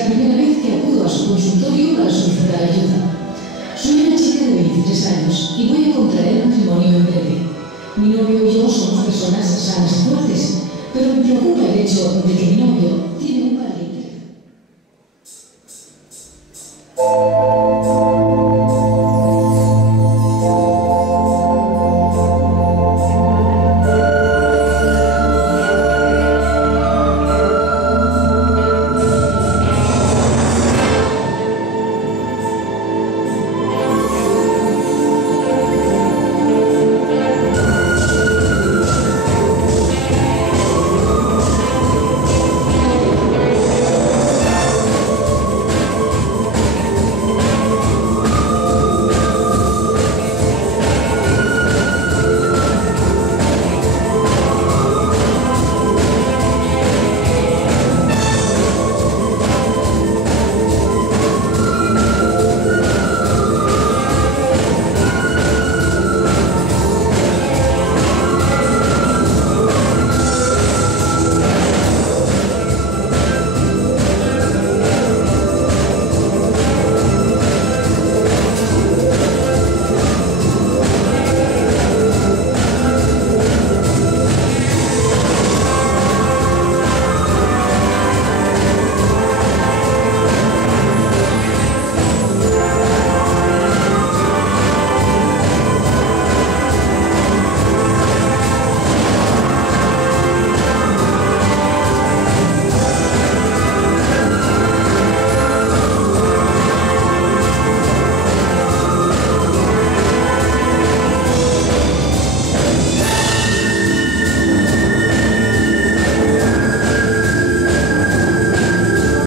la primera vez que acudo a su consultorio para solicitar ayuda. Soy una chica de 23 años y voy a contraer matrimonio en breve. Mi novio y yo somos personas sanas y fuertes, pero me preocupa el hecho de que mi novio tiene